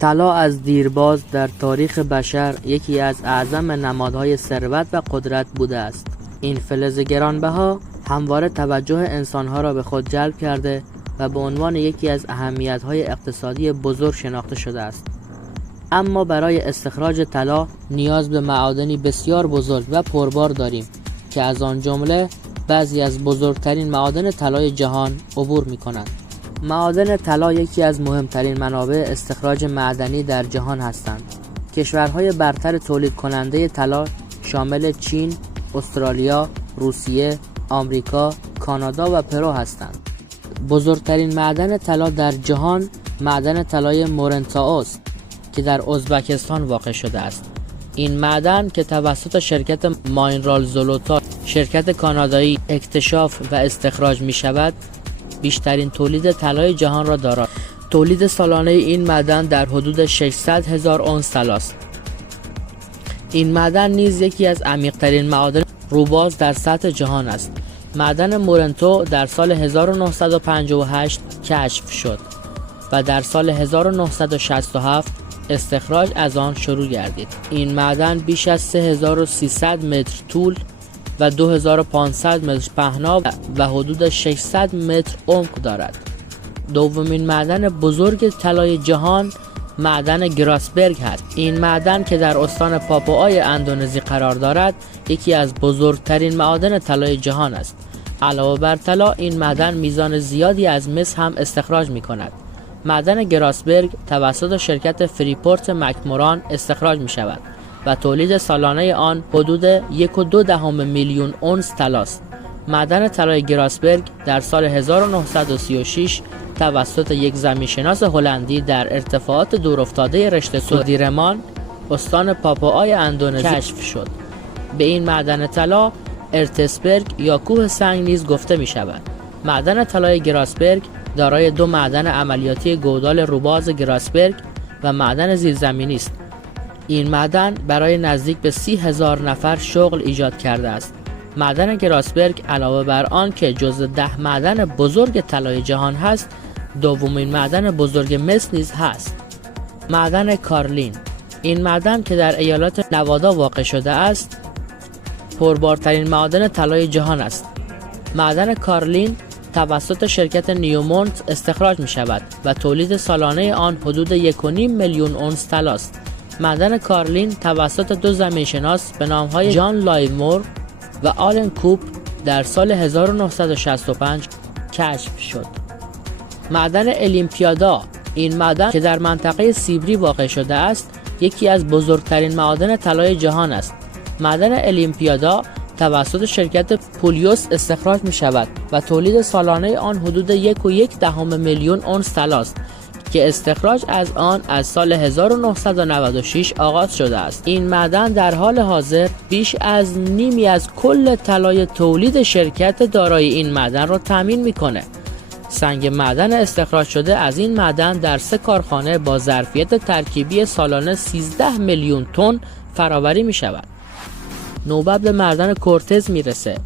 طلا از دیرباز در تاریخ بشر یکی از اعظم نمادهای ثروت و قدرت بوده است. این فلز گرانبها همواره توجه انسانها را به خود جلب کرده و به عنوان یکی از اهمیت‌های اقتصادی بزرگ شناخته شده است. اما برای استخراج طلا نیاز به معادنی بسیار بزرگ و پربار داریم که از آن جمله بعضی از بزرگترین معادن طلای جهان عبور می‌کنند. معادن طلا یکی از مهمترین منابع استخراج معدنی در جهان هستند. کشورهای برتر تولید کننده طلا شامل چین، استرالیا، روسیه، آمریکا، کانادا و پرو هستند. بزرگترین معدن طلا در جهان معدن طلای مورنتائو است که در ازبکستان واقع شده است. این معدن که توسط شرکت ماینرال زولوتا شرکت کانادایی اکتشاف و استخراج می شود، بیشترین تولید طلای جهان را دارد. تولید سالانه این معدن در حدود 600,000 اونس طلا است. این معدن نیز یکی از عمیق‌ترین معادن روباز در سطح جهان است. معدن مورنتو در سال 1958 کشف شد و در سال 1967 استخراج از آن شروع گردید. این معدن بیش از 3300 متر طول و 2500 متر پهنا و حدود 600 متر عمق دارد. دومین معدن بزرگ طلای جهان معدن گراسبرگ است. این معدن که در استان پاپوآی اندونزی قرار دارد یکی از بزرگترین معادن طلای جهان است. علاوه بر طلا این معدن میزان زیادی از مس هم استخراج می کند. معدن گراسبرگ توسط شرکت فریپورت مکموران استخراج می شود و تولید سالانه آن حدود 1.2 میلیون اونس طلا است. معدن طلای گراسبرگ در سال 1936 توسط یک زمینشناس هلندی در ارتفاعات دورافتاده رشته سودیرمان استان پاپوآی اندونزی کشف شد. به این معدن طلا ارتسبرگ یا کوه سنگ نیز گفته می شود. معدن طلای گراسبرگ دارای دو معدن عملیاتی گودال روباز گراسبرگ و معدن زیرزمینی است. این معدن برای نزدیک به 30,000 نفر شغل ایجاد کرده است. معدن گراسبرگ علاوه بر آن که جزو 10 معدن بزرگ طلای جهان هست، دومین معدن بزرگ مس نیز هست. معدن کارلین. این معدن که در ایالات نوادا واقع شده است، پربارترین معدن طلای جهان است. معدن کارلین توسط شرکت نیومونت استخراج می شود و تولید سالانه آن حدود 1.5 میلیون اونس طلا است. معدن کارلین توسط دو زمینشناس به نامهای جان لایمور و آلن کوپ در سال 1965 کشف شد. معدن الیمپیادا. این معدن که در منطقه سیبری واقع شده است یکی از بزرگترین معادن طلای جهان است. معدن الیمپیادا توسط شرکت پولیوس استخراج می شود و تولید سالانه آن حدود 1.1 میلیون اونس طلا است که استخراج از آن از سال 1996 آغاز شده است. این معدن در حال حاضر بیش از نیمی از کل طلای تولید شرکت دارای این معدن را تامین میکنه. سنگ معدن استخراج شده از این معدن در 3 کارخانه با ظرفیت ترکیبی سالانه 13 میلیون تن فراوری می شود. نوبت به معدن کورتز میرسه.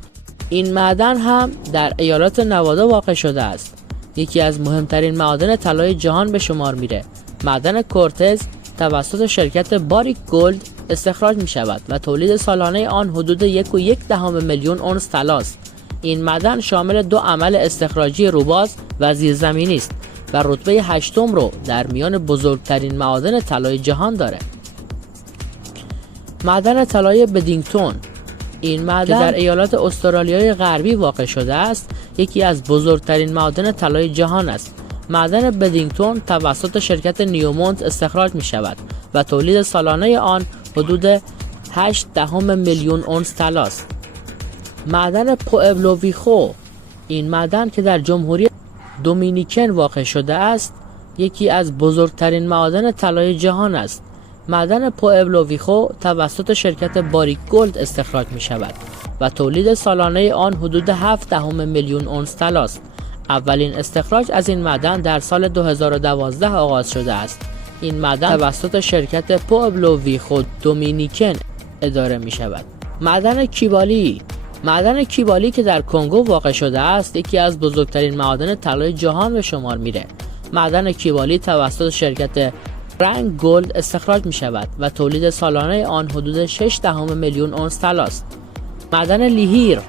این معدن هم در ایالات نوادا واقع شده است. یکی از مهمترین معادن طلای جهان به شمار میره. معدن کورتز توسط شرکت باریک گلد استخراج می شود و تولید سالانه آن حدود 1.1 میلیون اونس طلا است. این معدن شامل 2 عمل استخراجی روباز و زیرزمینی است و رتبه 8 رو در میان بزرگترین معادن طلای جهان داره. معدن طلای بدینگتون. این معدن که در ایالات استرالیای غربی واقع شده است یکی از بزرگترین معادن طلای جهان است. معدن بدینگتون توسط شرکت نیومونت استخراج می شود و تولید سالانه آن حدود 0.8 میلیون اونس طلا است. معدن پوئبلو ویخو. این معدن که در جمهوری دومینیکن واقع شده است یکی از بزرگترین معادن طلای جهان است. معدن پوئبلو ویخو توسط شرکت باریک گلد استخراج می شود و تولید سالانه آن حدود 0.7 میلیون اونس طلا است. اولین استخراج از این معدن در سال 2012 آغاز شده است. این معدن توسط شرکت پوئبلو ویخو دومینیکن اداره می شود. معدن کیبالی. معدن کیبالی که در کنگو واقع شده است یکی از بزرگترین معادن طلای جهان به شمار میره. معدن کیبالی توسط شرکت رنگ گلد استخراج می شود و تولید سالانه آن حدود 6 میلیون اونس طلا است. معدن لیهیر،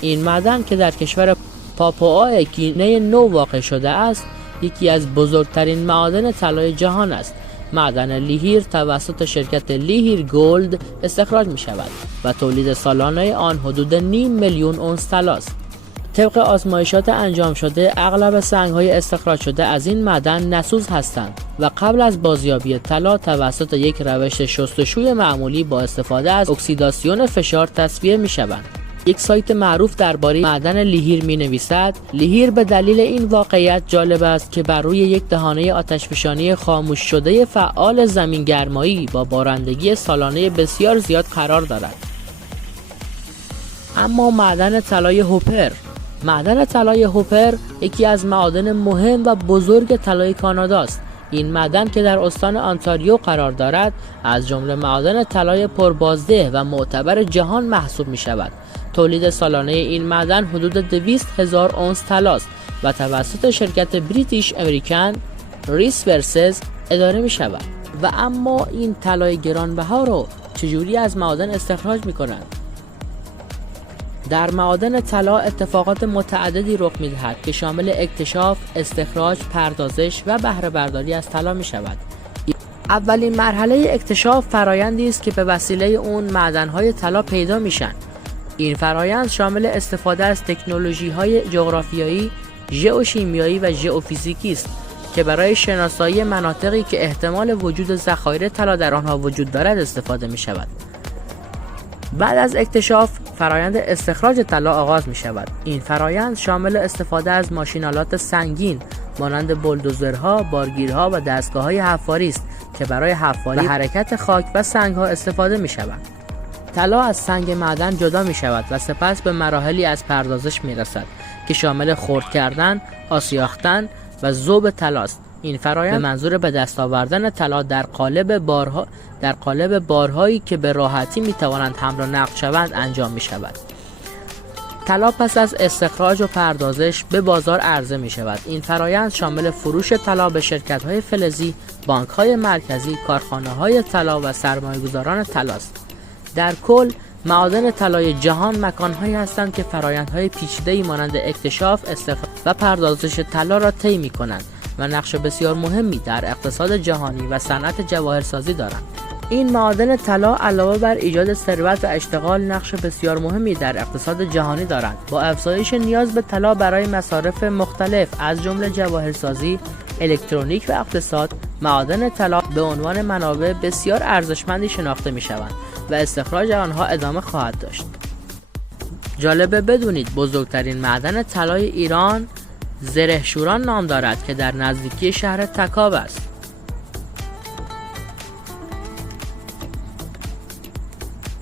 این معدن که در کشور پاپوآ گینه نو واقع شده است، یکی از بزرگترین معادن طلای جهان است. معدن لیهیر توسط شرکت لیهیر گلد استخراج می شود و تولید سالانه آن حدود 0.5 میلیون اونس طلا است. طبق آزمایشات انجام شده، اغلب سنگ‌های استخراج شده از این معدن نسوز هستند و قبل از بازیابی طلا توسط یک روش شستشوی معمولی با استفاده از اکسیداسیون فشار تصفیه می‌شوند. یک سایت معروف درباره معدن لیهیر می‌نویسد: لیهیر به دلیل این واقعیت جالب است که بر روی یک دهانه آتشفشانی خاموش شده فعال زمین‌گرمایی با بارندگی سالانه بسیار زیاد قرار دارد. اما معدن طلای هوپر، معدن طلای هوپر یکی از معادن مهم و بزرگ طلای کانادا است. این معدن که در استان آنتاریو قرار دارد، از جمله معادن طلای پربازده و معتبر جهان محسوب می شود. تولید سالانه این معدن حدود 200,000 اونس طلا است و توسط شرکت بریتیش امریکن ریسورسز اداره می شود. و اما این طلای گرانبها رو چجوری از معادن استخراج می کنند؟ در معادن طلا اتفاقات متعددی رخ می‌دهد که شامل اکتشاف، استخراج، پردازش و بهره برداری از طلا می‌شود. اولین مرحله اکتشاف فرایندی است که به وسیله اون معدن‌های طلا پیدا میشن. این فرایند شامل استفاده از تکنولوژی‌های جغرافیایی، ژئوشیمیایی و ژئوفیزیکی است که برای شناسایی مناطقی که احتمال وجود ذخایر طلا در آنها وجود دارد استفاده می‌شود. بعد از اکتشاف، فرایند استخراج طلا آغاز می شود. این فرایند شامل استفاده از ماشین‌آلات سنگین مانند بولدوزرها، بارگیرها و دستگاه‌های حفاری است که برای حفاری و حرکت خاک و سنگ‌ها استفاده می شود. طلا از سنگ معدن جدا می شود و سپس به مراحلی از پردازش می رسد که شامل خرد کردن، آسیاختن و ذوب طلا است. این فرایند به منظور به دست آوردن طلا در قالب بارهایی که به راحتی می توانند حمل و نقل شوند انجام می شود. طلا پس از استخراج و پردازش به بازار عرضه می شود. این فرایند شامل فروش طلا به شرکت‌های فلزی، بانک‌های مرکزی، کارخانه‌های طلا و سرمایه‌گذاران طلا است. در کل، معادن طلای جهان مکان‌هایی هستند که فرایندهای پیچیده‌ای مانند اکتشاف، استخراج و پردازش طلا را طی می‌کنند و نقش بسیار مهمی در اقتصاد جهانی و صنعت جواهرسازی دارند. این معادن طلا علاوه بر ایجاد ثروت و اشتغال، نقش بسیار مهمی در اقتصاد جهانی دارند. با افزایش نیاز به طلا برای مصارف مختلف از جمله جواهرسازی، الکترونیک و اقتصاد، معادن طلا به عنوان منابع بسیار ارزشمندی شناخته می‌شوند و استخراج آنها ادامه خواهد داشت. جالبه بدونید بزرگترین معدن طلای ایران زرهشوران نام دارد که در نزدیکی شهر تکاب است.